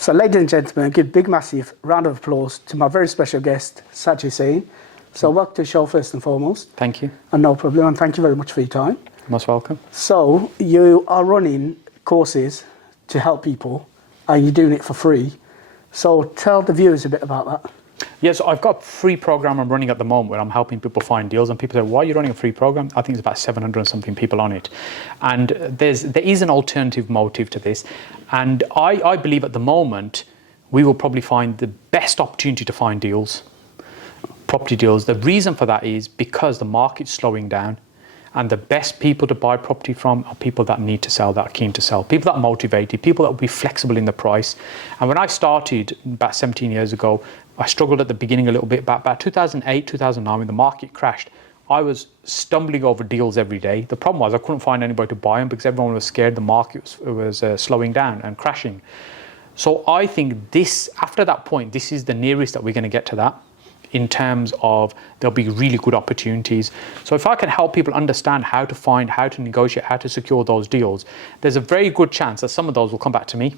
So, ladies and gentlemen, give a big, massive round of applause to my very special guest, Saj Hussain. So, welcome to the show first and foremost. Thank you. And no problem, and thank you very much for your time. Most welcome. So, you are running courses to help people, and you're doing it for free. So, tell the viewers a bit about that. Yeah, so I've got a free program I'm running at the moment where I'm helping people find deals, and people say, why are you running a free program? I think there's about 700 and something people on it. And there is an alternative motive to this. And I believe at the moment, we will probably find the best opportunity to find deals, property deals. The reason for that is because the market's slowing down. And the best people to buy property from are people that need to sell, that are keen to sell, people that are motivated, people that will be flexible in the price. And when I started about 17 years ago, I struggled at the beginning a little bit. About 2008, 2009, when the market crashed, I was stumbling over deals every day. The problem was I couldn't find anybody to buy them because everyone was scared the market was slowing down and crashing. So I think after that point, this is the nearest that we're going to get to that, in terms of there'll be really good opportunities. So if I can help people understand how to find, how to negotiate, how to secure those deals, there's a very good chance that some of those will come back to me.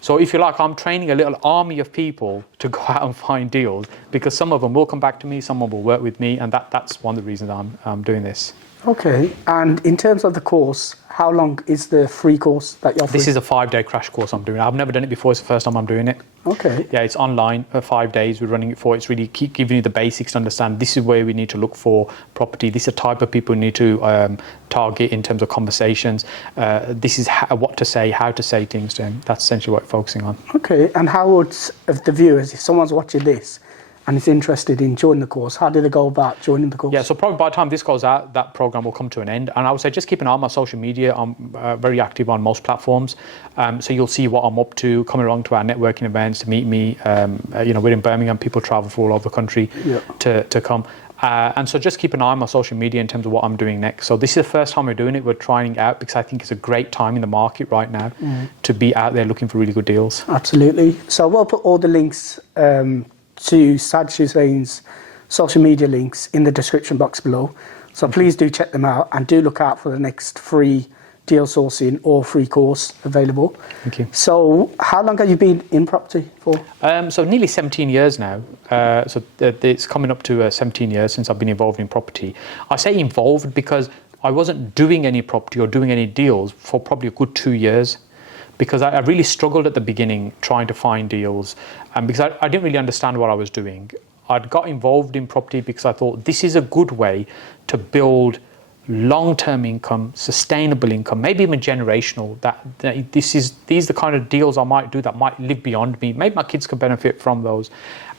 So if you like, I'm training a little army of people to go out and find deals, because some of them will come back to me, someone will work with me, and that's one of the reasons I'm doing this. Okay, and in terms of the course, how long is the free course that you're offering? This is a 5-day crash course I'm doing. I've never done it before. It's the first time I'm doing it. Okay. Yeah, it's online for 5 days. We're running it for. It's really keep giving you the basics to understand. This is where we need to look for property. This is the type of people we need to target in terms of conversations. This is what to say, how to say things to them. That's essentially what we're focusing on. Okay, and how would, of the viewers, if someone's watching this, and is interested in joining the course, how do they go about joining the course? Yeah, so probably by the time this goes out, that program will come to an end. And I would say just keep an eye on my social media. I'm very active on most platforms. So you'll see what I'm up to, coming along to our networking events to meet me. We're in Birmingham, people travel from all over the country to come. And so just keep an eye on my social media in terms of what I'm doing next. So this is the first time we're doing it. We're trying it out because I think it's a great time in the market right now to be out there looking for really good deals. Absolutely. So we'll put all the links to Saj Hussain's social media links in the description box below. So please do check them out and do look out for the next free deal sourcing or free course available. Thank you. So how long have you been in property for? So nearly 17 years now. It's coming up to 17 years since I've been involved in property. I say involved because I wasn't doing any property or doing any deals for probably a good 2 years. Because I really struggled at the beginning trying to find deals, and because I didn't really understand what I was doing. I'd got involved in property because I thought this is a good way to build long-term income, sustainable income, maybe even generational. These are the kind of deals I might do that might live beyond me. Maybe my kids can benefit from those.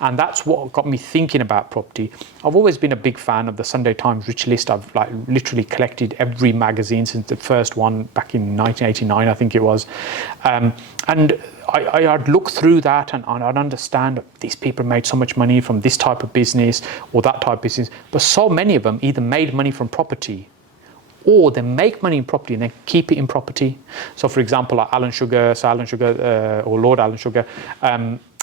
And that's what got me thinking about property. I've always been a big fan of the Sunday Times Rich List. I've literally collected every magazine since the first one back in 1989, I think it was. And I'd look through that and I'd understand these people made so much money from this type of business or that type of business. But so many of them either made money from property or they make money in property and then keep it in property. So for example, like Sir Alan Sugar, or Lord Alan Sugar,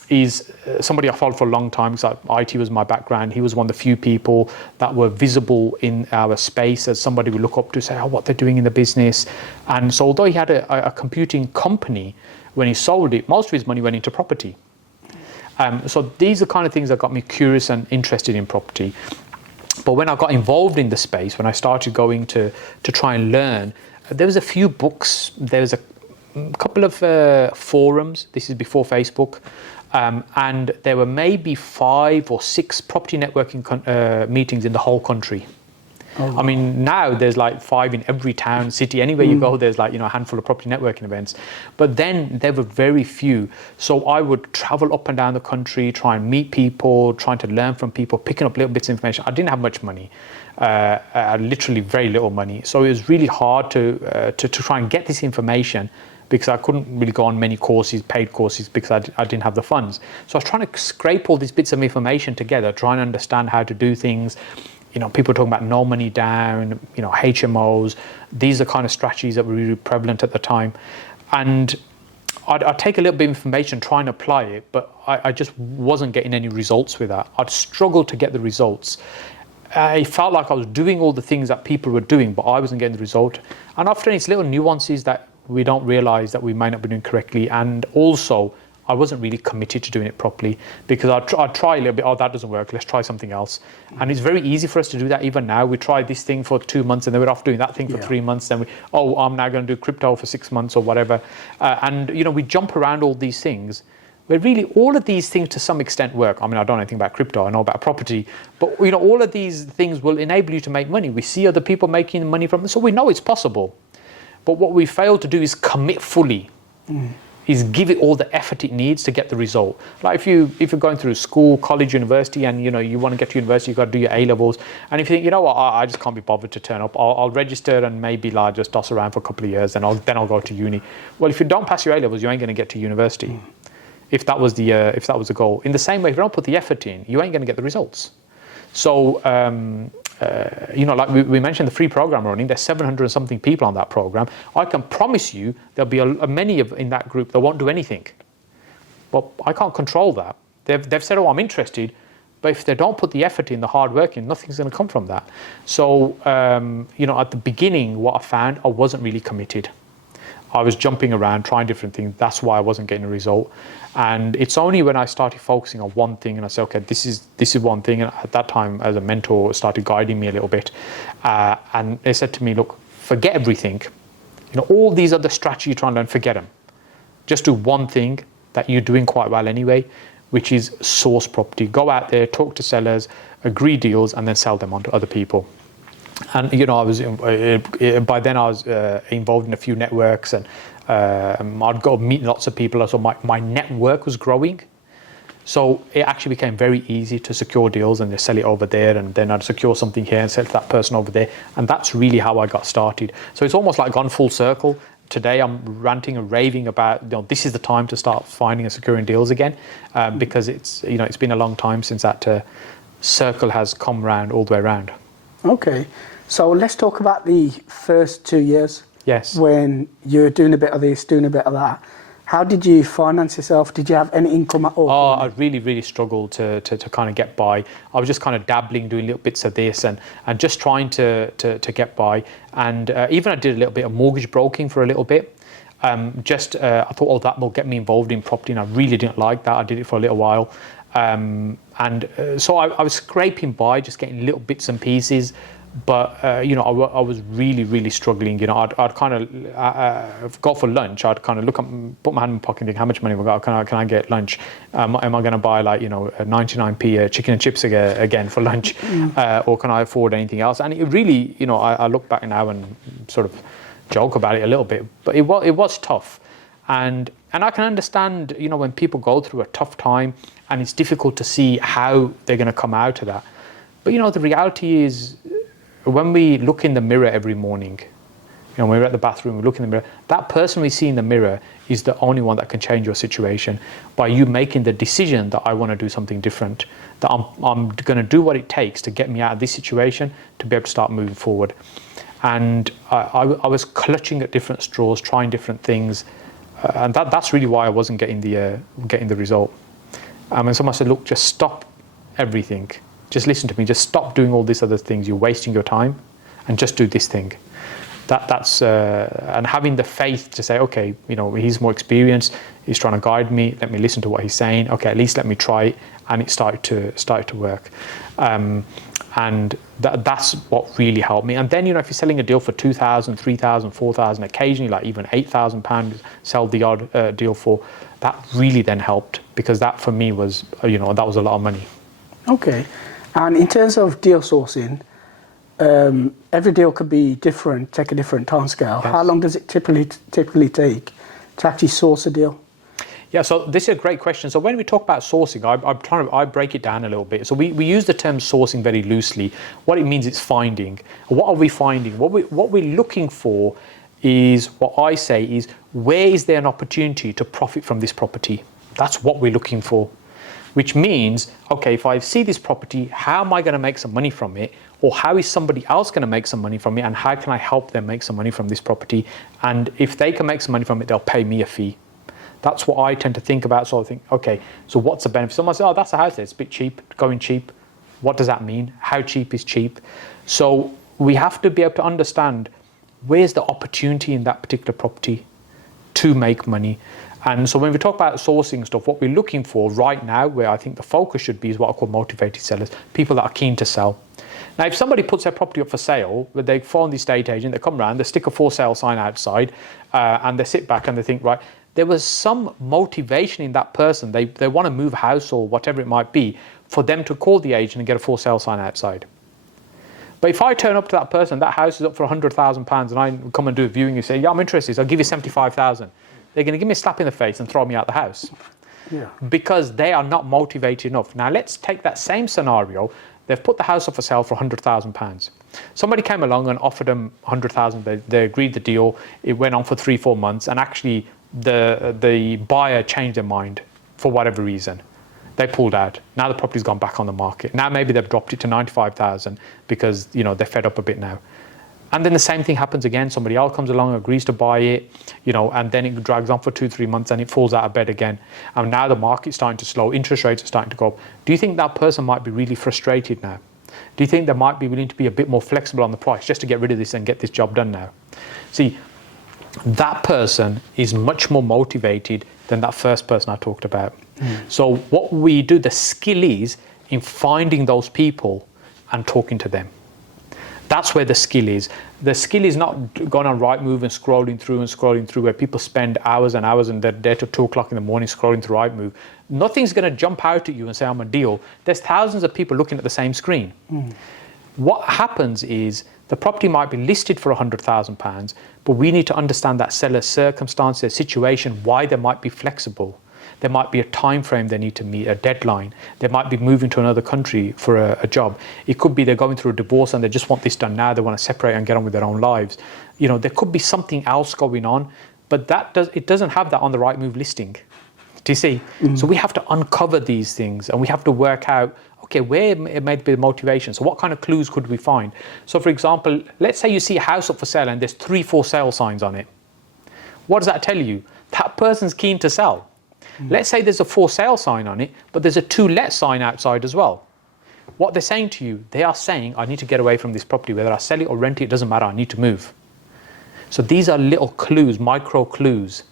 is somebody I followed for a long time because IT was my background. He was one of the few people that were visible in our space as somebody we look up to, say, what they're doing in the business. And so although he had a computing company, when he sold it, most of his money went into property. So these are the kind of things that got me curious and interested in property. But when I got involved in the space, when I started going to try and learn, there was a few books, there was a couple of forums. This is before Facebook. And there were maybe 5 or 6 property networking meetings in the whole country. Oh, wow. I mean, now there's like 5 in every town, city, anywhere you go, there's like, a handful of property networking events. But then there were very few. So I would travel up and down the country, try and meet people, trying to learn from people, picking up little bits of information. I didn't have much money, literally very little money. So it was really hard to try and get this information, because I couldn't really go on many courses, paid courses, because I didn't have the funds. So I was trying to scrape all these bits of information together, trying to understand how to do things. People talking about no money down, HMOs. These are kind of strategies that were really prevalent at the time. And I'd take a little bit of information, try and apply it, but I just wasn't getting any results with that. I'd struggled to get the results. I felt like I was doing all the things that people were doing, but I wasn't getting the result. And often it's little nuances that we don't realize that we might not be doing correctly. And also, I wasn't really committed to doing it properly, because I'd try a little bit, oh, that doesn't work, let's try something else. And it's very easy for us to do that even now. We tried this thing for 2 months and then we're off doing that thing for 3 months. Then I'm now going to do crypto for 6 months or whatever. And we jump around all these things. Where really all of these things to some extent work. I mean, I don't know anything about crypto, I know about property, but all of these things will enable you to make money. We see other people making money from it, so we know it's possible. But what we fail to do is commit fully, is give it all the effort it needs to get the result. Like if you're going through school, college, university, and you want to get to university, you've got to do your A-levels, and if you think, what, I just can't be bothered to turn up, I'll register and maybe just doss around for a couple of years, and then I'll go to uni. Well, if you don't pass your A-levels, you ain't going to get to university. If that was the goal. In the same way, if you don't put the effort in, you ain't going to get the results. So, like we mentioned, the free program running, there's 700 and something people on that program. I can promise you there'll be many in that group that won't do anything. Well, I can't control that. They've said, I'm interested, but if they don't put the effort in, the hard work in, nothing's going to come from that. So, at the beginning, what I found, I wasn't really committed. I was jumping around, trying different things. That's why I wasn't getting a result. And it's only when I started focusing on one thing and I said, okay, this is one thing. And at that time, as a mentor, started guiding me a little bit. And they said to me, look, forget everything. All these other strategies you're trying to learn, forget them. Just do one thing that you're doing quite well anyway, which is source property. Go out there, talk to sellers, agree deals, and then sell them on to other people. And I was by then I was involved in a few networks, and I'd go meet lots of people. So my network was growing. So it actually became very easy to secure deals and just sell it over there, and then I'd secure something here and sell to that person over there. And that's really how I got started. So it's almost like gone full circle. Today I'm ranting and raving about this is the time to start finding and securing deals again, because it's it's been a long time since that circle has come round all the way around. Okay, so let's talk about the first 2 years. Yes. When you're doing a bit of this, doing a bit of that. How did you finance yourself? Did you have any income at all? Oh, I really, really struggled to kind of get by. I was just kind of dabbling, doing little bits of this and just trying to get by. And even I did a little bit of mortgage broking for a little bit. I thought, that will get me involved in property, and I really didn't like that. I did it for a little while. So I was scraping by, just getting little bits and pieces. But I was really, really struggling. I'd kind of go for lunch. I'd kind of put my hand in my pocket and think, how much money have I got? Can I get lunch? Am I going to buy a 99p chicken and chips again for lunch, or can I afford anything else? And it really, I look back now and sort of joke about it a little bit. But it was tough, and I can understand, when people go through a tough time, and it's difficult to see how they're going to come out of that. But the reality is, when we look in the mirror every morning, when we're at the bathroom, we look in the mirror, that person we see in the mirror is the only one that can change your situation. By you making the decision that I want to do something different, that I'm going to do what it takes to get me out of this situation to be able to start moving forward. And I was clutching at different straws, trying different things, and that's really why I wasn't getting the result. And someone said, look, just stop everything. Just listen to me. Just stop doing all these other things. You're wasting your time, and just do this thing. That's and having the faith to say, okay, he's more experienced. He's trying to guide me. Let me listen to what he's saying. Okay, at least let me try it. And it started to work. And that's what really helped me. And then if you're selling a deal for 2,000, 3,000, 4,000, occasionally like even £8,000 sell the odd deal for, that really then helped, because that for me was that was a lot of money. Okay. And in terms of deal sourcing, every deal could be different, take a different timescale. Yes. How long does it typically take to actually source a deal? Yeah, so this is a great question. So when we talk about sourcing, I break it down a little bit. So we use the term sourcing very loosely. What it means is finding. What are we finding? What we're looking for is, what I say is, where is there an opportunity to profit from this property? That's what we're looking for. Which means, okay, if I see this property, how am I going to make some money from it? Or how is somebody else going to make some money from it? And how can I help them make some money from this property? And if they can make some money from it, they'll pay me a fee. That's what I tend to think about. So I think, okay, so what's the benefit? Someone says, that's a house there. It's a bit cheap, going cheap. What does that mean? How cheap is cheap? So we have to be able to understand, where's the opportunity in that particular property to make money? And so when we talk about sourcing stuff, what we're looking for right now, where I think the focus should be, is what I call motivated sellers, people that are keen to sell. Now, if somebody puts their property up for sale, they phone the estate agent, they come around, they stick a for sale sign outside, and they sit back and they think, right, there was some motivation in that person. They want to move house or whatever it might be, for them to call the agent and get a for sale sign outside. But if I turn up to that person, that house is up for £100,000, and I come and do a viewing and say, yeah, I'm interested, so I'll give you 75,000. They're going to give me a slap in the face and throw me out the house. Yeah. Because they are not motivated enough. Now, let's take that same scenario. They've put the house up for sale for £100,000. Somebody came along and offered them £100,000. They agreed the deal. It went on for 3-4 months, and actually the buyer changed their mind for whatever reason. They pulled out. Now the property's gone back on the market. Now maybe they've dropped it to 95,000 because they're fed up a bit now. And then the same thing happens again. Somebody else comes along, agrees to buy it, and then it drags on for 2-3 months and it falls out of bed again. And now the market's starting to slow, interest rates are starting to go up. Do you think that person might be really frustrated now? Do you think they might be willing to be a bit more flexible on the price just to get rid of this and get this job done now? See, that person is much more motivated than that first person I talked about. So what we do, the skill is in finding those people and talking to them. That's where the skill is. The skill is not going on Rightmove and scrolling through where people spend hours and hours and they're there till 2 o'clock in the morning scrolling through Rightmove. Nothing's going to jump out at you and say, I'm a deal. There's thousands of people looking at the same screen. What happens is the property might be listed for £100,000, but we need to understand that seller's circumstance, their situation, why they might be flexible. There might be a time frame they need to meet, a deadline. They might be moving to another country for a job. It could be they're going through a divorce and they just want this done now. They want to separate and get on with their own lives. There could be something else going on, but it doesn't have that on the Rightmove listing. Do you see? So we have to uncover these things and we have to work out, okay, where it might be the motivation. So what kind of clues could we find? So for example, let's say you see a house up for sale and there's 3 for sale signs on it. What does that tell you? That person's keen to sell. Let's say there's a for sale sign on it, but there's a to let sign outside as well. What they're saying to you, they are saying, I need to get away from this property. Whether I sell it or rent it, it doesn't matter. I need to move. So these are little clues, micro clues.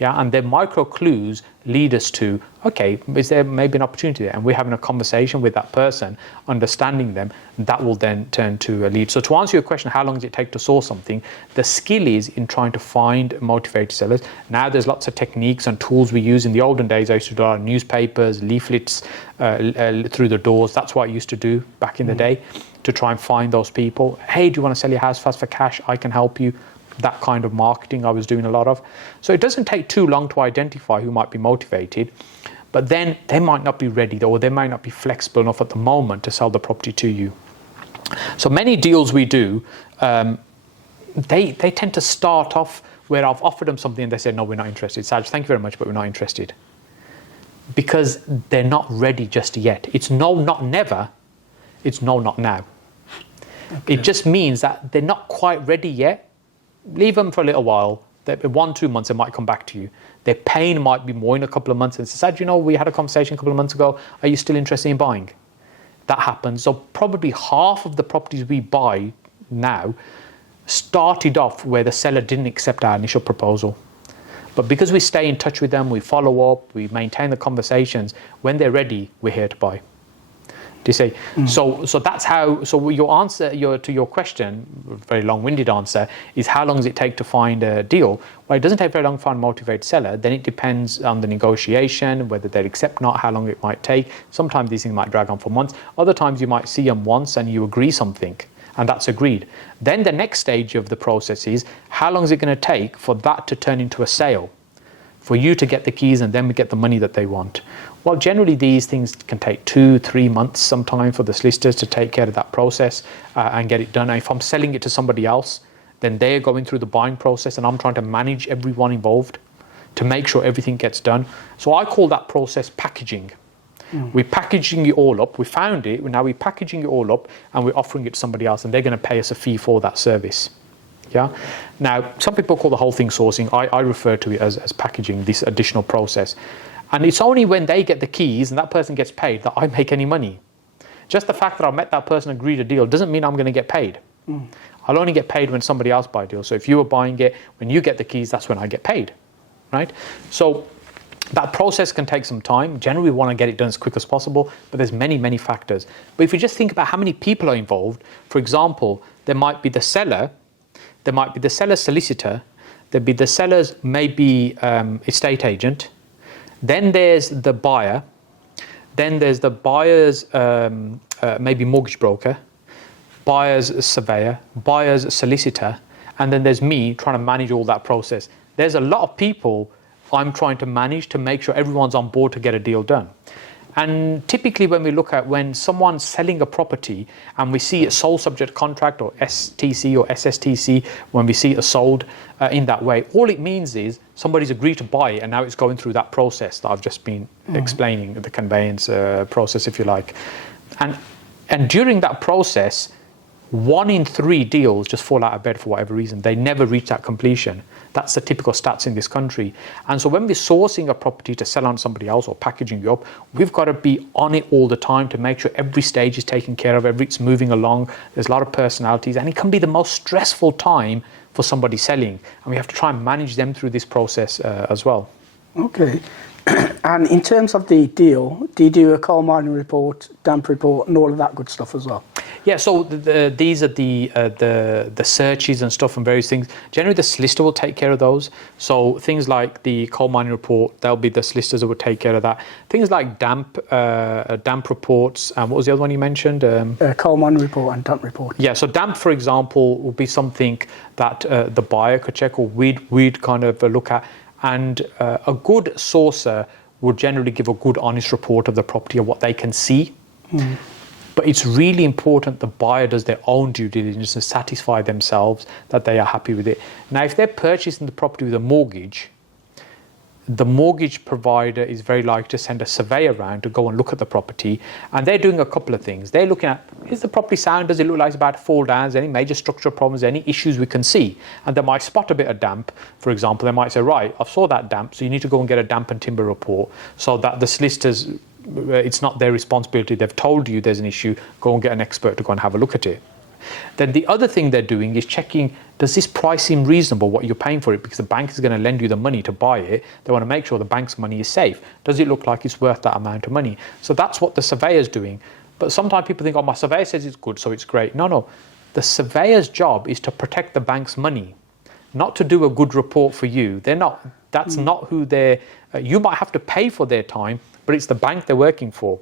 Yeah, and then micro clues lead us to, okay, is there maybe an opportunity there? And we're having a conversation with that person, understanding them, that will then turn to a lead. So to answer your question, how long does it take to source something? The skill is in trying to find motivated sellers. Now there's lots of techniques and tools we use. In the olden days, I used to do a lot of newspapers, leaflets through the doors. That's what I used to do back in the day to try and find those people. Hey, do you want to sell your house fast for cash? I can help you. That kind of marketing I was doing a lot of. So it doesn't take too long to identify who might be motivated, but then they might not be ready or they might not be flexible enough at the moment to sell the property to you. So many deals we do, they tend to start off where I've offered them something and they say, no, we're not interested. Saj, thank you very much, but we're not interested. Because they're not ready just yet. It's no, not never. It's no, not now. Okay. It just means that they're not quite ready yet. Leave them for a little while. In 1-2 months, they might come back to you. Their pain might be more in a couple of months. And say, Saj, we had a conversation a couple of months ago. Are you still interested in buying? That happens. So probably half of the properties we buy now started off where the seller didn't accept our initial proposal. But because we stay in touch with them, we follow up, we maintain the conversations, when they're ready, we're here to buy. Do you see? So that's how. So your answer, to your question, very long-winded answer, is how long does it take to find a deal? Well, it doesn't take very long to find a motivated seller. Then it depends on the negotiation, whether they accept or not, how long it might take. Sometimes these things might drag on for months. Other times you might see them once and you agree something, and that's agreed. Then the next stage of the process is how long is it going to take for that to turn into a sale, for you to get the keys and then we get the money that they want. Well, generally these things can take 2-3 months sometimes for the solicitors to take care of that process and get it done. And if I'm selling it to somebody else, then they're going through the buying process and I'm trying to manage everyone involved to make sure everything gets done. So I call that process packaging. We're packaging it all up. We found it. Now we're packaging it all up and we're offering it to somebody else and they're going to pay us a fee for that service. Yeah. Now, some people call the whole thing sourcing. I refer to it as packaging, this additional process. And it's only when they get the keys and that person gets paid that I make any money. Just the fact that I met that person, agreed a deal, doesn't mean I'm going to get paid. I'll only get paid when somebody else buys a deal. So if you were buying it, when you get the keys, that's when I get paid. right? So that process can take some time. Generally, we want to get it done as quick as possible, but there's many, many factors. But if you just think about how many people are involved, for example, there might be the seller, there might be the seller's solicitor, there'd be the seller's maybe estate agent, then there's the buyer, then there's the buyer's maybe mortgage broker, buyer's surveyor, buyer's solicitor, and then there's me trying to manage all that process. There's a lot of people I'm trying to manage to make sure everyone's on board to get a deal done. And typically when we look at when someone's selling a property and we see a sole subject contract or STC or SSTC, when we see it sold in that way, all it means is somebody's agreed to buy it and now it's going through that process that I've just been explaining, the conveyance process, if you like. And during that process, 1 in 3 deals just fall out of bed for whatever reason. They never reach that completion. That's the typical stats in this country. And so when we're sourcing a property to sell on somebody else or packaging it up, we've got to be on it all the time to make sure every stage is taken care of, it's moving along. There's a lot of personalities, and it can be the most stressful time for somebody selling. And we have to try and manage them through this process as well. Okay. And in terms of the deal, do you do a coal mining report, damp report, and all of that good stuff as well? Yeah, so these are the searches and stuff and various things. Generally, the solicitor will take care of those. So things like the coal mining report, there'll be the solicitors that will take care of that. Things like damp reports. And what was the other one you mentioned? Coal mining report and damp report. Yeah, so damp, for example, will be something that the buyer could check, or we'd kind of look at. And a good sourcer would generally give a good, honest report of the property of what they can see. But it's really important the buyer does their own due diligence to satisfy themselves that they are happy with it. Now, if they're purchasing the property with a mortgage, the mortgage provider is very likely to send a surveyor around to go and look at the property, and they're doing a couple of things. They're looking at, is the property sound? Does it look like it's about to fall down? Is there any major structural problems? Any issues we can see? And they might spot a bit of damp, for example. They might say, right, I saw that damp, so you need to go and get a damp and timber report, so that the solicitors, it's not their responsibility. They've told you there's an issue, go and get an expert to go and have a look at it. Then the other thing they're doing is checking, does this price seem reasonable, what you're paying for it? Because the bank is going to lend you the money to buy it. They want to make sure the bank's money is safe. Does it look like it's worth that amount of money? So that's what the surveyor's doing. But sometimes people think, oh, my surveyor says it's good, so it's great. No. The surveyor's job is to protect the bank's money, not to do a good report for you. That's not who they're, you might have to pay for their time, but it's the bank they're working for.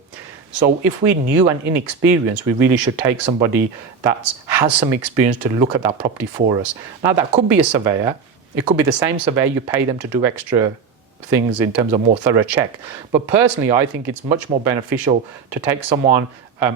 So if we're new and inexperienced, we really should take somebody that has some experience to look at that property for us. Now, that could be a surveyor. It could be the same surveyor, you pay them to do extra things in terms of more thorough check. But personally, I think it's much more beneficial to take someone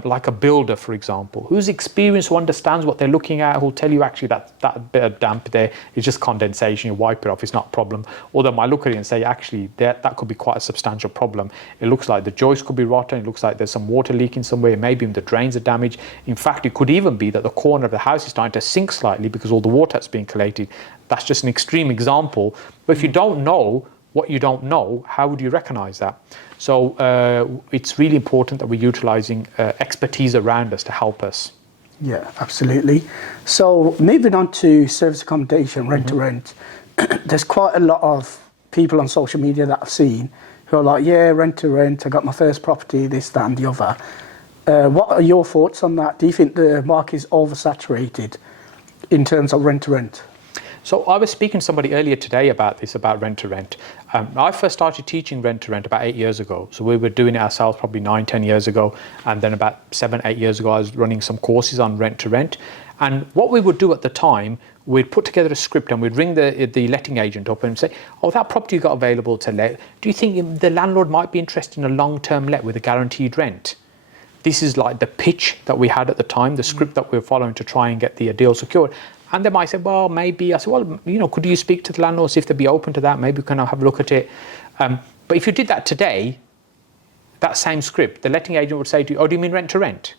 like a builder, for example, who's experienced, who understands what they're looking at, who'll tell you actually that bit of damp there is just condensation, you wipe it off, it's not a problem. Or they might look at it and say, actually, that could be quite a substantial problem. It looks like the joist could be rotten, it looks like there's some water leaking somewhere, maybe the drains are damaged. In fact, it could even be that the corner of the house is starting to sink slightly because all the water that's being collated. That's just an extreme example. But if you don't know what you don't know, how would you recognize that? So it's really important that we're utilizing expertise around us to help us. Yeah, absolutely. So moving on to service accommodation, rent to rent, there's quite a lot of people on social media that I've seen who are like, yeah, rent to rent, I got my first property, this, that and the other. What are your thoughts on that? Do you think the market is oversaturated in terms of rent to rent? So I was speaking to somebody earlier today about this, about rent to rent. I first started teaching rent to rent about 8 years ago. So we were doing it ourselves probably 9-10 years ago. And then about 7-8 years ago, I was running some courses on rent to rent. And what we would do at the time, we'd put together a script and we'd ring the letting agent up and say, oh, that property you got available to let, do you think the landlord might be interested in a long-term let with a guaranteed rent? This is like the pitch that we had at the time, the script that we were following to try and get the deal secured. And they might say, well, maybe. I said, well, could you speak to the landlord, see if they'd be open to that? Maybe we can have a look at it. But if you did that today, that same script, the letting agent would say to you, oh, do you mean rent to rent?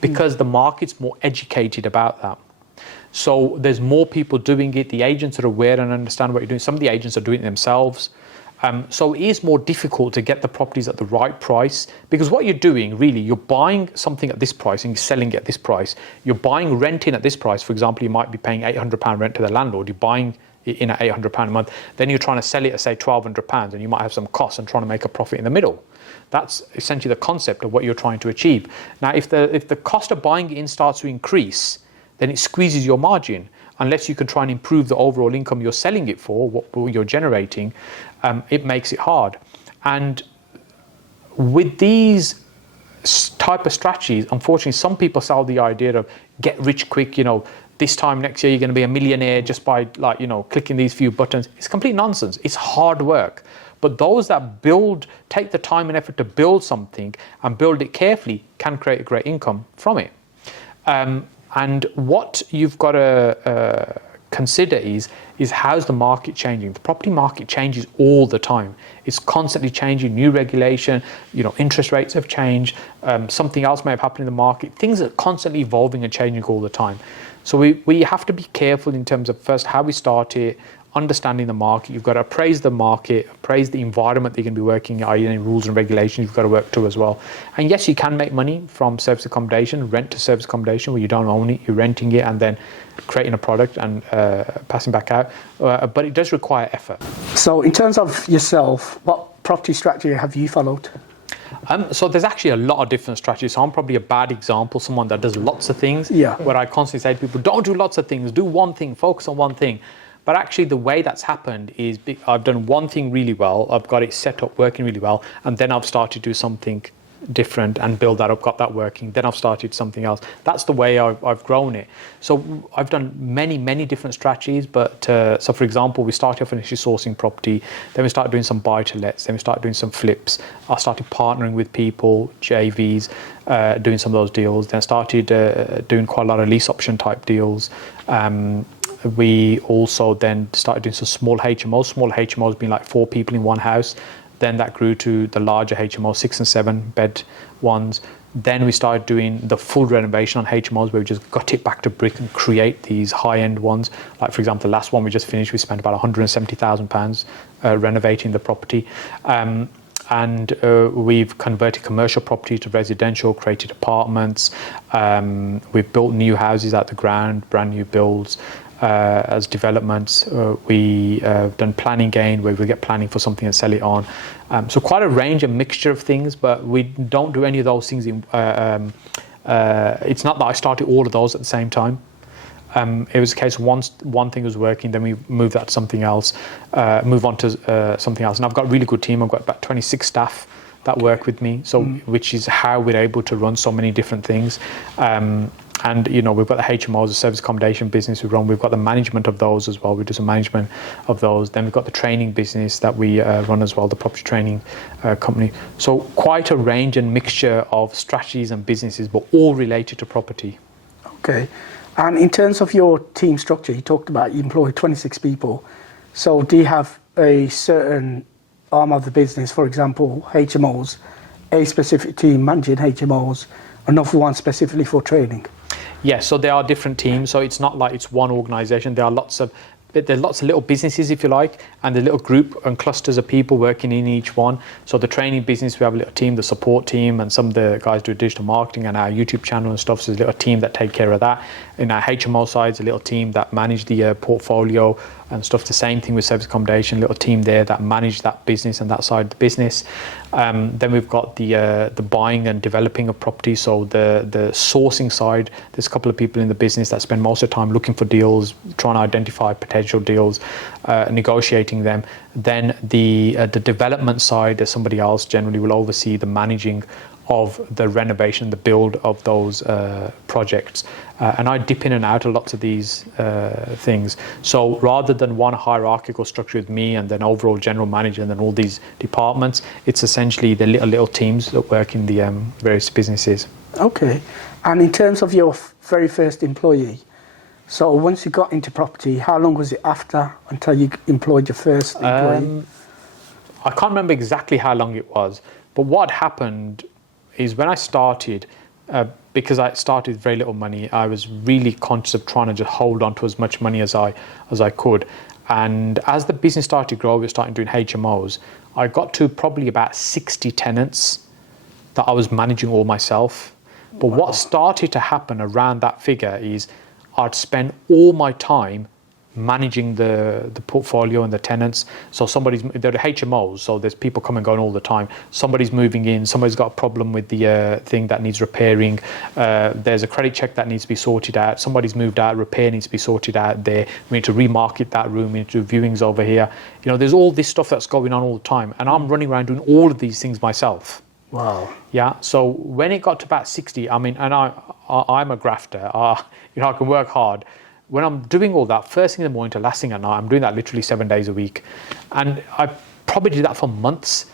Because the market's more educated about that. So there's more people doing it. The agents are aware and understand what you're doing. Some of the agents are doing it themselves. So it is more difficult to get the properties at the right price, because what you're doing, really, you're buying something at this price and you're selling it at this price. You're buying rent in at this price. For example, you might be paying £800 rent to the landlord. You're buying in at £800 a month. Then you're trying to sell it at, say, £1,200, and you might have some costs and trying to make a profit in the middle. That's essentially the concept of what you're trying to achieve. Now, if the cost of buying it in starts to increase, then it squeezes your margin. Unless you can try and improve the overall income you're selling it for, what you're generating, it makes it hard. And with these type of strategies, unfortunately, some people sell the idea of get rich quick, this time next year you're going to be a millionaire just by clicking these few buttons. It's complete nonsense. It's hard work. But those that take the time and effort to build something and build it carefully can create a great income from it. And what you've got to consider is how's the market changing? The property market changes all the time. It's constantly changing, new regulation, interest rates have changed, something else may have happened in the market. Things are constantly evolving and changing all the time. So we have to be careful in terms of first how we start it, understanding the market. You've got to appraise the market, appraise the environment that you're going to be working in, any rules and regulations you've got to work to as well. And yes, you can make money from service accommodation, rent to service accommodation, where you don't own it, you're renting it and then creating a product and passing back out. But it does require effort. So in terms of yourself, what property strategy have you followed? So there's actually a lot of different strategies. So I'm probably a bad example, someone that does lots of things, where I constantly say to people, don't do lots of things, do one thing, focus on one thing. But actually the way that's happened is I've done one thing really well, I've got it set up working really well, and then I've started to do something different and build that up, got that working, then I've started something else. That's the way I've grown it. So I've done many different strategies, but so for example, we started off initially sourcing property, then we started doing some buy-to-lets, then we started doing some flips. I started partnering with people, JVs, doing some of those deals, then started doing quite a lot of lease option type deals. We also then started doing some small HMOs being like 4 people in one house. Then that grew to the larger HMOs, 6 and 7 bed ones. Then we started doing the full renovation on HMOs, where we just got it back to brick and create these high-end ones. Like, for example, the last one we just finished, we spent about £170,000 renovating the property. And we've converted commercial property to residential, created apartments. We've built new houses out the ground, brand new builds. As developments, we have done planning gain, where we get planning for something and sell it on. So quite a range and mixture of things, but we don't do any of those things it's not that I started all of those at the same time. It was a case of one thing was working, then we move that to something else, move on to something else. And I've got a really good team. I've got about 26 staff that work with me, so which is how we're able to run so many different things. And we've got the HMOs, the service accommodation business we run. We've got the management of those as well. We do some management of those. Then we've got the training business that we run as well, the property training company. So quite a range and mixture of strategies and businesses, but all related to property. Okay. And in terms of your team structure, you talked about you employ 26 people. So do you have a certain arm of the business, for example, HMOs, a specific team managing HMOs, another one specifically for training? Yes, so there are different teams, so it's not like it's one organisation. There are lots of little businesses, if you like, and the little group and clusters of people working in each one. So the training business, we have a little team, the support team, and some of the guys do digital marketing and our YouTube channel and stuff. So there's a little team that take care of that. In our HMO side, it's a little team that manage the portfolio and stuff. The same thing with service accommodation, a little team there that manage that business and that side of the business. Then we've got the buying and developing of property. So the sourcing side, there's a couple of people in the business that spend most of the time looking for deals, trying to identify potential deals, negotiating them. Then the development side, there's somebody else generally will oversee the managing of the renovation, the build of those projects. And I dip in and out of lots of these things. So rather than one hierarchical structure with me and then overall general manager and then all these departments, it's essentially the little teams that work in the various businesses. Okay. And in terms of your very first employee, so once you got into property, how long was it after until you employed your first employee? I can't remember exactly how long it was, but what happened is when I started, because I started with very little money, I was really conscious of trying to just hold on to as much money as I could. And as the business started to grow, we were starting doing HMOs. I got to probably about 60 tenants that I was managing all myself. But what started to happen around that figure is I'd spend all my time managing the portfolio and the tenants. So they're HMOs, so there's people coming and going all the time. Somebody's moving in, somebody's got a problem with the thing that needs repairing. There's a credit check that needs to be sorted out. Somebody's moved out, repair needs to be sorted out there. We need to remarket that room, we need to do viewings over here. You know, there's all this stuff that's going on all the time. And I'm running around doing all of these things myself. Wow. Yeah. So when it got to about 60, I mean, and I'm a grafter. You know, I can work hard. When I'm doing all that, first thing in the morning to last thing at night, I'm doing that literally 7 days a week. And I probably did that for months.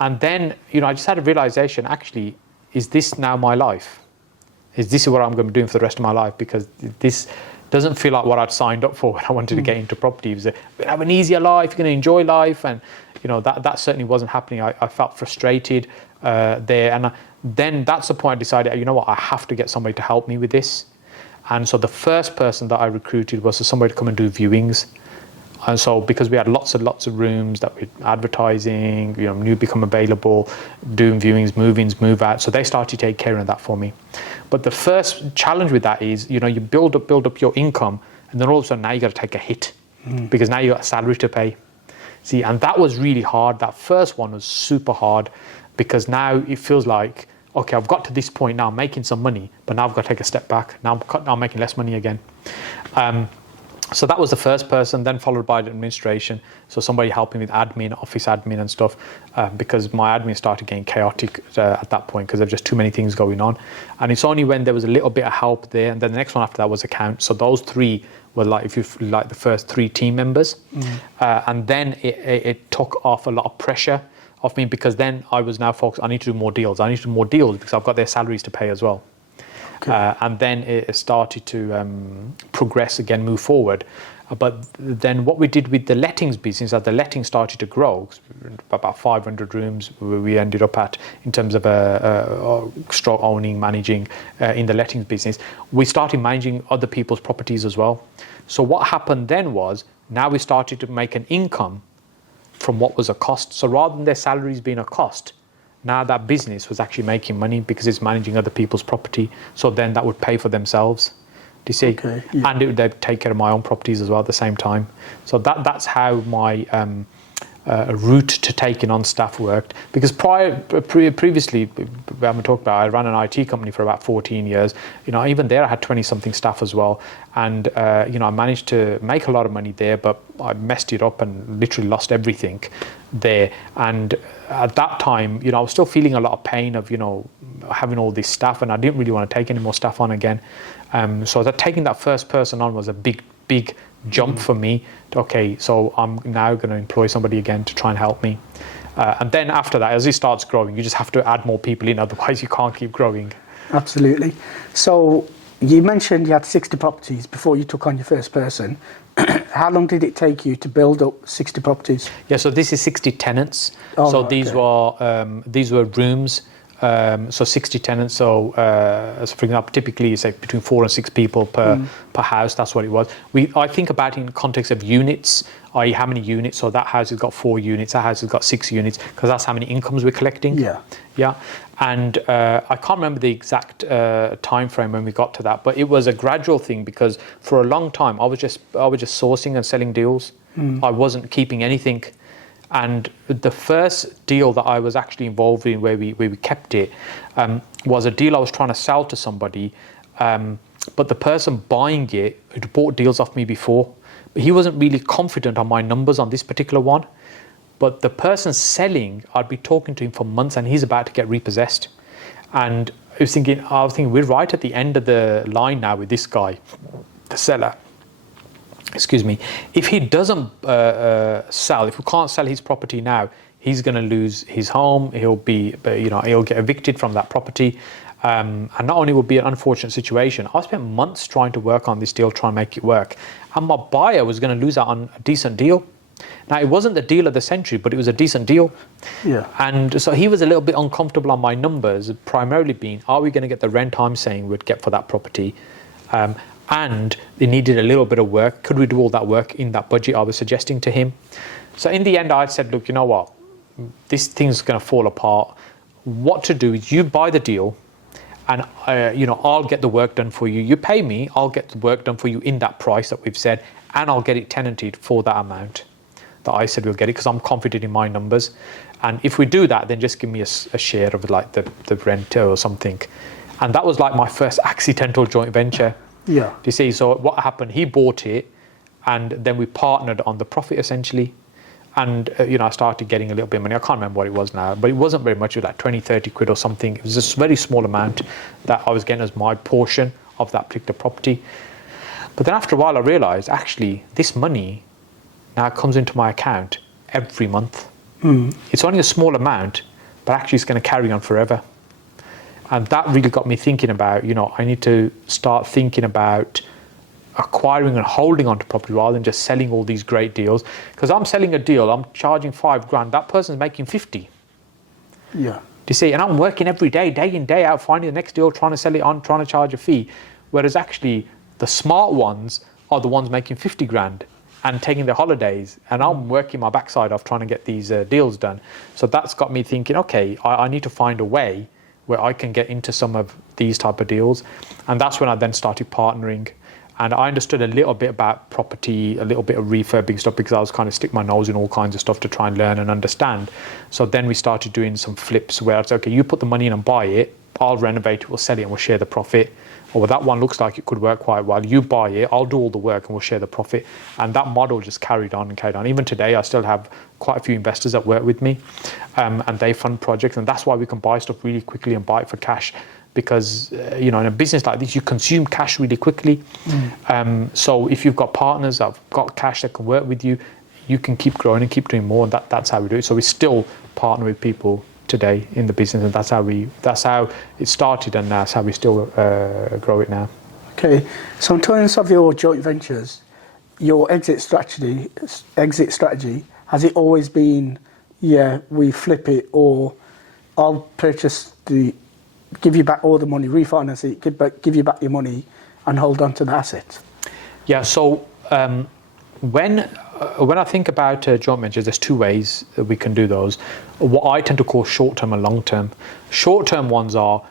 And then, you know, I just had a realization, actually, is this now my life? Is this what I'm going to be doing for the rest of my life? Because this doesn't feel like what I'd signed up for when I wanted to get into property. It was, you're going to have an easier life, you're going to enjoy life. And, you know, that certainly wasn't happening. I felt frustrated there. And then that's the point I decided, you know what, I have to get somebody to help me with this. And so the first person that I recruited was somebody to come and do viewings. And so because we had lots and lots of rooms that we're advertising, you know, new become available, doing viewings, move-ins, move-out. So they started to take care of that for me. But the first challenge with that is, you know, you build up your income, and then all of a sudden now you got to take a hit because now you got a salary to pay. See, and that was really hard. That first one was super hard because now it feels like, okay, I've got to this point now, I'm making some money, but now I've got to take a step back. Now I'm making less money again. So that was the first person, then followed by the administration. So somebody helping with admin, office admin and stuff, because my admin started getting chaotic at that point because there were just too many things going on. And it's only when there was a little bit of help there, and then the next one after that was accounts. So those three were like, if you like, the first 3 team members. And then it took off a lot of pressure off me because then I was now focused, I need to do more deals. I need to do more deals because I've got their salaries to pay as well. Okay. And then it started to progress again, move forward. But then what we did with the lettings business, as the lettings started to grow, about 500 rooms we ended up at in terms of stroke owning, managing in the lettings business, we started managing other people's properties as well. So what happened then was, now we started to make an income from what was a cost. So rather than their salaries being a cost, now that business was actually making money because it's managing other people's property. So then that would pay for themselves. Do you see? Okay, yeah. And they'd take care of my own properties as well at the same time. So that's how my route to taking on staff worked. Because previously, we haven't talked about, I ran an IT company for about 14 years. You know, even there I had 20-something staff as well. And, you know, I managed to make a lot of money there, but I messed it up and literally lost everything there. And at that time, you know, I was still feeling a lot of pain of, you know, having all this staff, and I didn't really want to take any more staff on again. So that taking that first person on was a big jump for me. Okay, so I'm now going to employ somebody again to try and help me. And then after that, as it starts growing, you just have to add more people in, otherwise you can't keep growing. Absolutely. So you mentioned you had 60 properties before you took on your first person. How long did it take you to build up 60 properties? Yeah, so this is 60 tenants. So these were rooms. So 60 tenants. So for example, typically you say between 4 and 6 people per house. That's what it was. I think about it in context of units, i.e. how many units. So that house has got 4 units. That house has got 6 units because that's how many incomes we're collecting. Yeah. And I can't remember the exact time frame when we got to that, but it was a gradual thing because for a long time I was just sourcing and selling deals. I wasn't keeping anything. And the first deal that I was actually involved in where we kept it was a deal I was trying to sell to somebody, but the person buying it had bought deals off me before, but he wasn't really confident on my numbers on this particular one. But the person selling, I'd be talking to him for months and he's about to get repossessed. And I was thinking, we're right at the end of the line now with this guy, the seller. Excuse me. If he doesn't sell, if we can't sell his property now, he's going to lose his home. He'll get evicted from that property. And not only will it be an unfortunate situation, I spent months trying to work on this deal, trying to make it work. And my buyer was going to lose out on a decent deal. Now, it wasn't the deal of the century, but it was a decent deal. Yeah. And so he was a little bit uncomfortable on my numbers, primarily being, are we going to get the rent I'm saying we'd get for that property? And they needed a little bit of work. Could we do all that work in that budget I was suggesting to him? So in the end, I said, look, you know what? This thing's going to fall apart. What to do is you buy the deal and, I'll get the work done for you. You pay me, I'll get the work done for you in that price that we've said. and I'll get it tenanted for that amount that I said we'll get it, because I'm confident in my numbers. And if we do that, then just give me a share of like the rent or something. And that was like my first accidental joint venture. Yeah. You see, so what happened, he bought it and then we partnered on the profit essentially. And, I started getting a little bit of money. I can't remember what it was now, but it wasn't very much. It was like 20, 30 quid or something. It was a very small amount that I was getting as my portion of that particular property. But then after a while, I realized actually this money now comes into my account every month. It's only a small amount, but actually it's going to carry on forever. And that really got me thinking about, I need to start thinking about acquiring and holding on to property rather than just selling all these great deals. Because I'm selling a deal, I'm charging $5,000, that person's making 50. Yeah. Do you see? And I'm working every day, day in, day out, finding the next deal, trying to sell it on, trying to charge a fee. Whereas actually the smart ones are the ones making 50 grand and taking their holidays. And I'm working my backside off trying to get these deals done. So that's got me thinking, okay, I need to find a way where I can get into some of these type of deals. And that's when I then started partnering. And I understood a little bit about property, a little bit of refurbing stuff, because I was kind of stick my nose in all kinds of stuff to try and learn and understand. So then we started doing some flips where it's okay, you put the money in and buy it, I'll renovate it, we'll sell it and we'll share the profit. Or that one looks like it could work quite well, you buy it, I'll do all the work and we'll share the profit. And that model just carried on and carried on. Even today, I still have quite a few investors that work with me, and they fund projects. And that's why we can buy stuff really quickly and buy it for cash. Because in a business like this, you consume cash really quickly. So if you've got partners that have got cash that can work with you, you can keep growing and keep doing more. And that's how we do it. So we still partner with people today in the business, and that's how it started, and that's how we still grow it now. Okay. So in terms of your joint ventures, your exit strategy, has it always been, we flip it, or I'll purchase give you back all the money, refinance it, give you back your money and hold on to the asset? Yeah, so when I think about joint ventures, there's two ways that we can do those. What I tend to call short-term and long-term. Short-term ones are,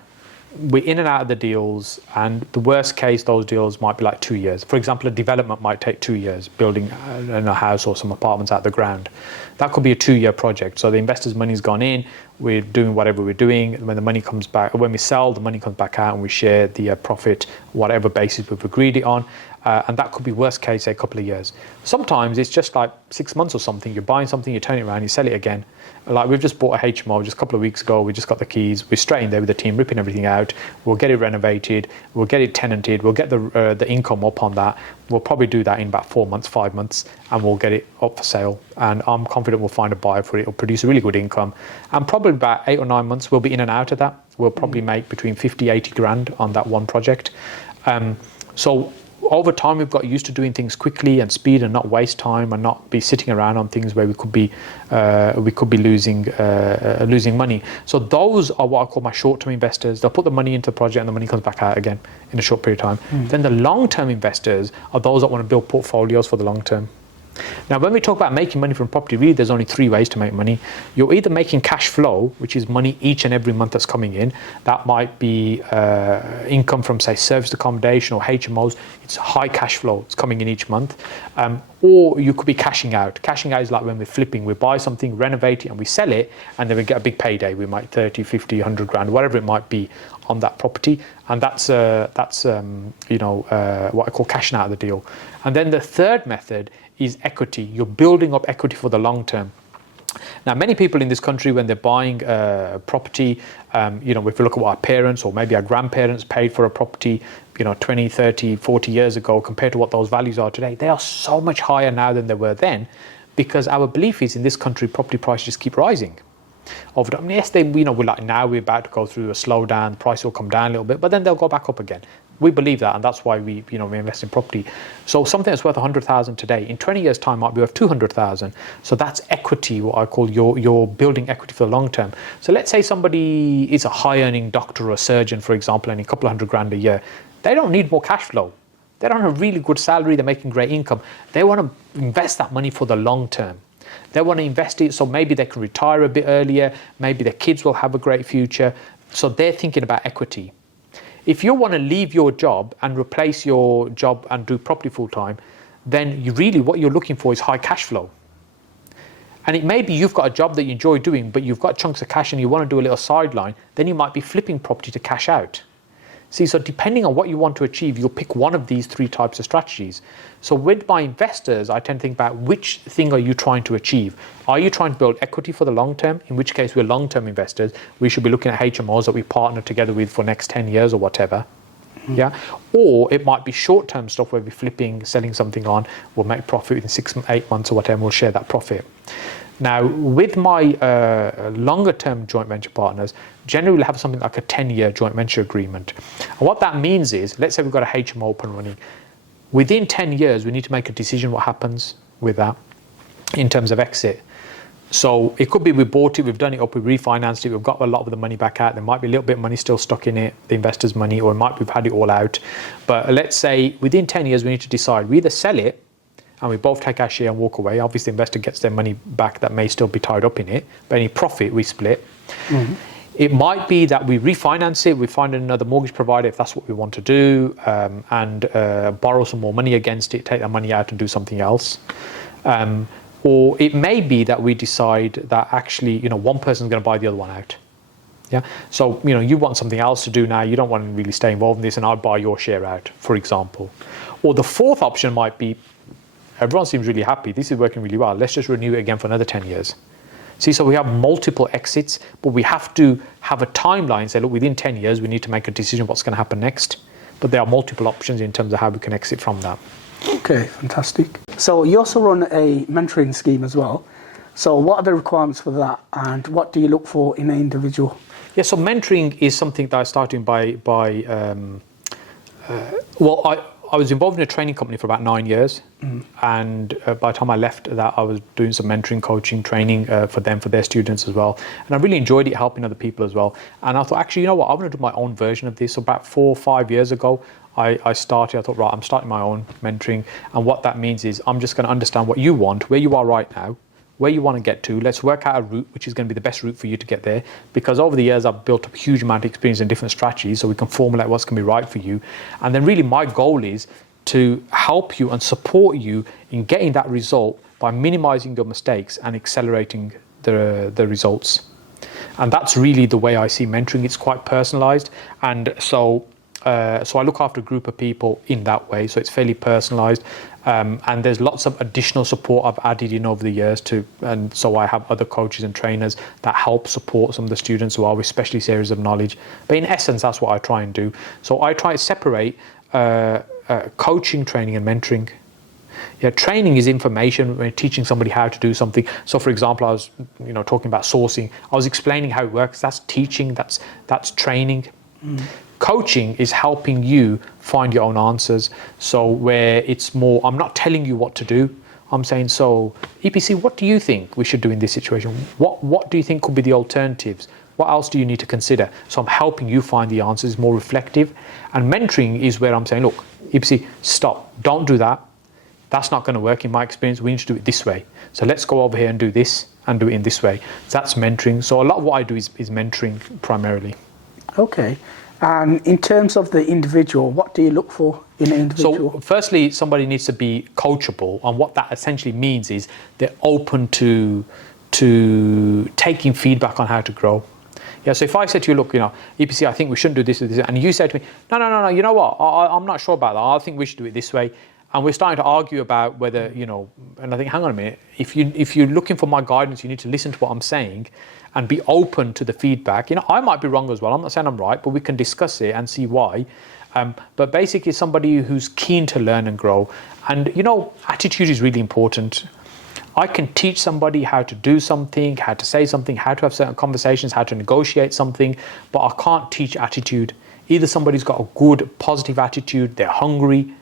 we're in and out of the deals, and the worst case, those deals might be like 2 years. For example, a development might take 2 years, building a house or some apartments out the ground. That could be a 2-year project. So the investor's money's gone in, we're doing whatever we're doing. When the money comes back, when we sell, the money comes back out and we share the profit, whatever basis we've agreed it on. And that could be worst case, a couple of years. Sometimes it's just like 6 months or something. You're buying something, you turn it around, you sell it again. Like we've just bought a HMO just a couple of weeks ago. We just got the keys. We're straight in there with the team, ripping everything out. We'll get it renovated. We'll get it tenanted. We'll get the income up on that. We'll probably do that in about 4 months, 5 months, and we'll get it up for sale. And I'm confident we'll find a buyer for it. It'll produce a really good income. And probably about 8 or 9 months, we'll be in and out of that. We'll probably make between 50, 80 grand on that one project. So over time, we've got used to doing things quickly and speed, and not waste time, and not be sitting around on things where we could be losing money. So those are what I call my short-term investors. They'll put the money into the project and the money comes back out again in a short period of time. Then the long-term investors are those that want to build portfolios for the long term. Now, when we talk about making money from property, really there's only 3 ways to make money. You're either making cash flow, which is money each and every month that's coming in. That might be income from, say, serviced accommodation or HMOs. It's high cash flow. It's coming in each month. Or you could be cashing out. Cashing out is like when we're flipping. We buy something, renovate it, and we sell it, and then we get a big payday. We might 30, 50, 100 grand, whatever it might be on that property. And that's what I call cashing out of the deal. And then the third method is equity. You're building up equity for the long term. Now, many people in this country, when they're buying property, if we look at what our parents or maybe our grandparents paid for a property, 20, 30, 40 years ago, compared to what those values are today, they are so much higher now than they were then, because our belief is in this country, property prices just keep rising. Over time, yes, we're about to go through a slowdown, the price will come down a little bit, but then they'll go back up again. We believe that, and that's why we invest in property. So something that's worth 100,000 today, in 20 years' time might be worth 200,000. So that's equity, what I call you're building equity for the long term. So let's say somebody is a high-earning doctor or a surgeon, for example, earning a couple of $100,000 a year. They don't need more cash flow. They don't have a really good salary. They're making great income. They want to invest that money for the long term. They want to invest it so maybe they can retire a bit earlier. Maybe their kids will have a great future. So they're thinking about equity. If you want to leave your job and replace your job and do property full time, then what you're looking for is high cash flow. And it may be you've got a job that you enjoy doing, but you've got chunks of cash and you want to do a little sideline, then you might be flipping property to cash out. See, so depending on what you want to achieve, you'll pick one of these three types of strategies. So with my investors, I tend to think about which thing are you trying to achieve? Are you trying to build equity for the long term? In which case we're long-term investors. We should be looking at HMOs that we partner together with for next 10 years or whatever. Yeah, or it might be short-term stuff where we're flipping, selling something on, we'll make profit within 6-8 months or whatever, and we'll share that profit. Now, with my longer-term joint venture partners, generally we'll have something like a 10-year joint venture agreement. And what that means is, let's say we've got a HMO up and running. Within 10 years, we need to make a decision what happens with that in terms of exit. So it could be we bought it, we've done it up, we've refinanced it, we've got a lot of the money back out. There might be a little bit of money still stuck in it, the investor's money, or it might we've had it all out. But let's say within 10 years, we need to decide we either sell it and we both take our share and walk away. Obviously, the investor gets their money back that may still be tied up in it, but any profit we split. Mm-hmm. It might be that we refinance it, we find another mortgage provider if that's what we want to do, and borrow some more money against it, take that money out and do something else. Or it may be that we decide that actually, one person's going to buy the other one out. Yeah. So, you want something else to do now. You don't want to really stay involved in this, and I'll buy your share out, for example. Or the fourth option might be, everyone seems really happy. This is working really well. Let's just renew it again for another 10 years. See, so we have multiple exits, but we have to have a timeline. Say, look, within 10 years, we need to make a decision what's going to happen next. But there are multiple options in terms of how we can exit from that. Okay, fantastic. So you also run a mentoring scheme as well. So what are the requirements for that, and what do you look for in an individual? Yeah, so mentoring is something that I started I was involved in a training company for about 9 years. And by the time I left that, I was doing some mentoring, coaching, training for them, for their students as well. And I really enjoyed it, helping other people as well. And I thought, actually, you know what, I want to do my own version of this. So about 4 or 5 years ago, I thought, right, I'm starting my own mentoring. And what that means is I'm just going to understand what you want, where you are right now, where you want to get to. Let's work out a route which is going to be the best route for you to get there. Because over the years, I've built up a huge amount of experience in different strategies, so we can formulate what's going to be right for you. And then really my goal is to help you and support you in getting that result by minimizing your mistakes and accelerating the results. And that's really the way I see mentoring. It's quite personalized. And so I look after a group of people in that way. So it's fairly personalized. And there's lots of additional support I've added in over the years too. And so I have other coaches and trainers that help support some of the students who are with specialist areas of knowledge. But in essence, that's what I try and do. So I try to separate coaching, training, and mentoring. Yeah, training is information. We're teaching somebody how to do something. So, for example, I was, talking about sourcing. I was explaining how it works. That's teaching. That's training. Coaching is helping you find your own answers. So, where it's more, I'm not telling you what to do. I'm saying, so EPC, what do you think we should do in this situation? What do you think could be the alternatives? What else do you need to consider? So I'm helping you find the answers, more reflective. And mentoring is where I'm saying, look, EPC, stop, don't do that. That's not going to work in my experience. We need to do it this way. So let's go over here and do this and do it in this way. So that's mentoring. So a lot of what I do is mentoring primarily. Okay. And in terms of the individual, what do you look for in an individual? So firstly, somebody needs to be coachable. And what that essentially means is they're open to taking feedback on how to grow. Yeah, so if I said to you, look, EPC, I think we shouldn't do this or this, and you said to me, no, you know what, I'm not sure about that. I think we should do it this way. And we're starting to argue about whether, and I think, hang on a minute, if you're looking for my guidance, you need to listen to what I'm saying and be open to the feedback. I might be wrong as well. I'm not saying I'm right, but we can discuss it and see why. But basically somebody who's keen to learn and grow. And, attitude is really important. I can teach somebody how to do something, how to say something, how to have certain conversations, how to negotiate something, but I can't teach attitude. Either somebody's got a good, positive attitude, they're hungry,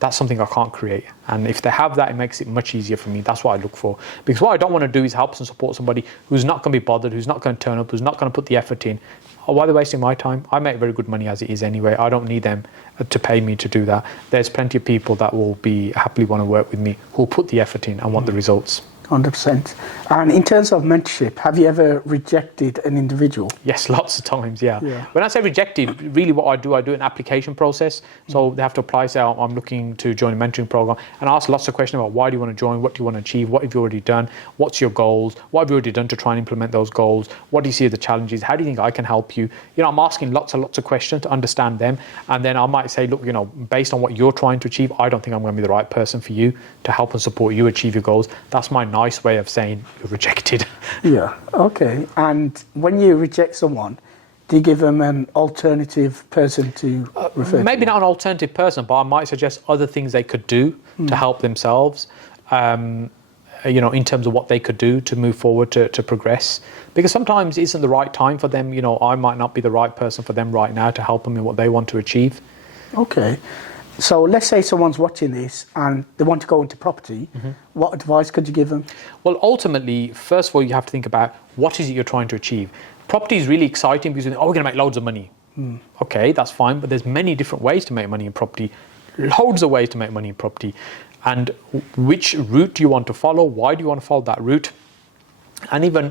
that's something I can't create. And if they have that, it makes it much easier for me. That's what I look for. Because what I don't want to do is help and support somebody who's not going to be bothered, who's not going to turn up, who's not going to put the effort in. Why are they wasting my time? I make very good money as it is anyway. I don't need them to pay me to do that. There's plenty of people that will be happily want to work with me who'll put the effort in and want the results. 100%. And in terms of mentorship, have you ever rejected an individual? Yes, lots of times, yeah. Yeah. When I say rejected, really what I do an application process. So they have to apply, say, I'm looking to join a mentoring program, and I ask lots of questions about why do you want to join, what do you want to achieve, what have you already done, what's your goals, what have you already done to try and implement those goals, what do you see as the challenges, how do you think I can help you? I'm asking lots of questions to understand them, and then I might say, look, based on what you're trying to achieve, I don't think I'm going to be the right person for you to help and support you achieve your goals. That's my nice way of saying you're rejected. Yeah, okay. And when you reject someone, do you give them an alternative person to refer to? Maybe not an alternative person, but I might suggest other things they could do to help themselves, in terms of what they could do to move forward, to progress. Because sometimes it isn't the right time for them. I might not be the right person for them right now to help them in what they want to achieve. Okay. So let's say someone's watching this and they want to go into property. What advice could you give them? Well, ultimately, first of all, you have to think about what is it you're trying to achieve. Property is really exciting because, we're going to make loads of money. Okay, that's fine, but there's many different ways to make money in property. Loads of ways to make money in property. And which route do you want to follow? Why do you want to follow that route? And even,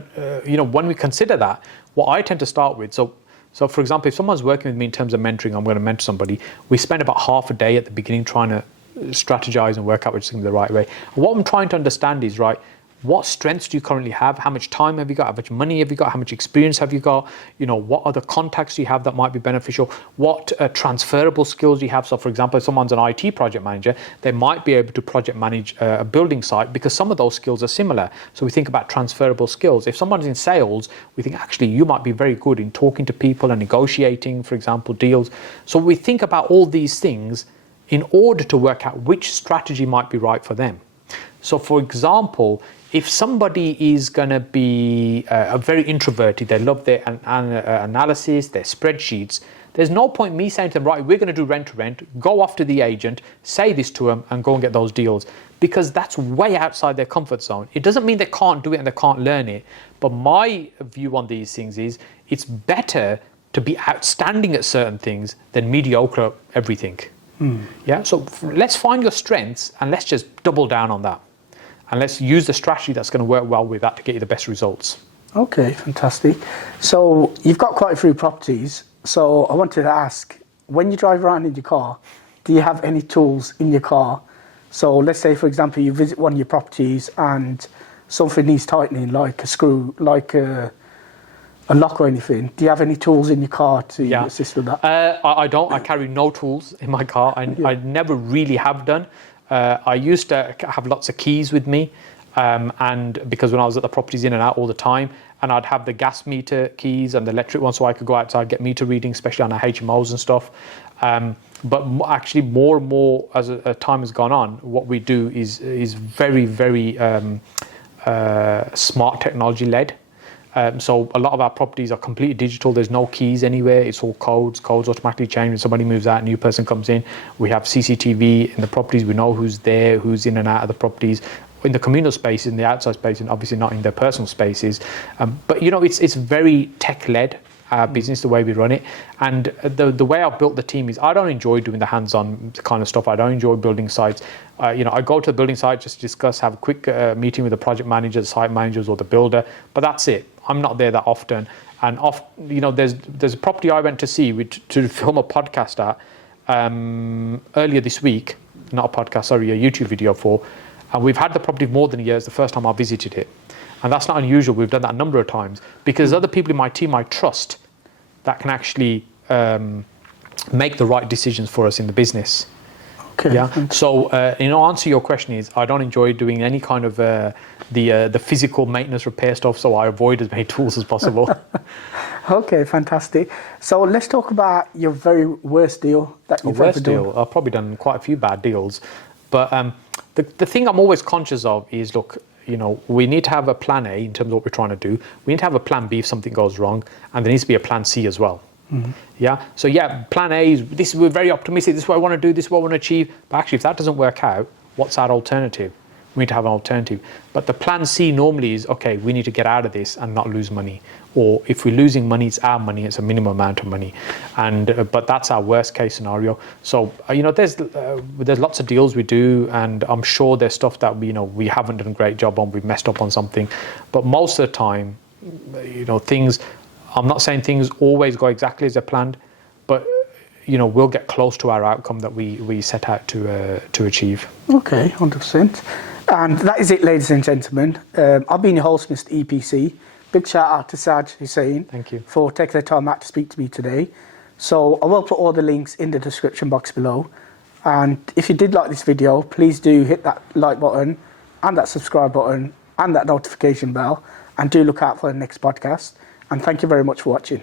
when we consider that, what I tend to start with, so for example, if someone's working with me in terms of mentoring, I'm going to mentor somebody, we spend about half a day at the beginning trying to strategize and work out which is going to be the right way. And what I'm trying to understand is, right, what strengths do you currently have? How much time have you got? How much money have you got? How much experience have you got? What other contacts do you have that might be beneficial? What transferable skills do you have? So for example, if someone's an IT project manager, they might be able to project manage a building site because some of those skills are similar. So we think about transferable skills. If someone's in sales, we think actually you might be very good in talking to people and negotiating, for example, deals. So we think about all these things in order to work out which strategy might be right for them. So for example, if somebody is going to be very introverted, they love their analysis, their spreadsheets, there's no point me saying to them, right, we're going to do rent to rent, go off to the agent, say this to them and go and get those deals, because that's way outside their comfort zone. It doesn't mean they can't do it and they can't learn it. But my view on these things is it's better to be outstanding at certain things than mediocre at everything. Yeah, so let's find your strengths and let's just double down on that. And let's use the strategy that's going to work well with that to get you the best results. Okay, fantastic. So you've got quite a few properties. So I wanted to ask, when you drive around in your car, do you have any tools in your car? So let's say, for example, you visit one of your properties and something needs tightening, like a screw, like a lock or anything. Do you have any tools in your car to assist with that? I don't. I carry no tools in my car. I never really have done. I used to have lots of keys with me, and because when I was at the properties in and out all the time, and I'd have the gas meter keys and the electric ones so I could go outside, get meter readings, especially on our HMOs and stuff. But actually more and more as time has gone on, what we do is very, very smart technology led. So a lot of our properties are completely digital. There's no keys anywhere. It's all codes. Codes automatically change when somebody moves out, a new person comes in. We have CCTV in the properties. We know who's there, who's in and out of the properties. In the communal space, in the outside space, and obviously not in their personal spaces. But it's very tech-led business, the way we run it. And the way I've built the team is I don't enjoy doing the hands-on kind of stuff. I don't enjoy building sites. I go to the building site just to discuss, have a quick meeting with the project manager, the site managers, or the builder. But that's it. I'm not there that often. And there's a property I went to see to film a podcast at earlier this week. Not a podcast, sorry, a YouTube video for. And we've had the property more than a year. It's the first time I visited it. And that's not unusual. We've done that a number of times because there's other people in my team I trust that can actually make the right decisions for us in the business. Okay. Yeah. So, answer your question is I don't enjoy doing any kind of the physical maintenance repair stuff. So I avoid as many tools as possible. Okay, fantastic. So let's talk about your very worst deal that you've ever done. I've probably done quite a few bad deals, but the thing I'm always conscious of is, look, we need to have a plan A in terms of what we're trying to do. We need to have a plan B if something goes wrong, and there needs to be a plan C as well. Mm-hmm. Yeah. So plan A we're very optimistic. This is what I want to do. This is what I want to achieve. But actually, if that doesn't work out, what's our alternative? We need to have an alternative. But the plan C normally is, okay, we need to get out of this and not lose money. Or if we're losing money, it's our money, it's a minimum amount of money. And but that's our worst case scenario. So, there's lots of deals we do, and I'm sure there's stuff that we haven't done a great job on, we've messed up on something. But most of the time, things, I'm not saying things always go exactly as they're planned, but we'll get close to our outcome that we set out to achieve. Okay, 100%. And that is it, ladies and gentlemen. I've been your host, Mr. EPC. Big shout out to Saj Hussain. Thank you for taking the time out to speak to me today. So I will put all the links in the description box below. And if you did like this video, please do hit that like button and that subscribe button and that notification bell. And do look out for the next podcast. And thank you very much for watching.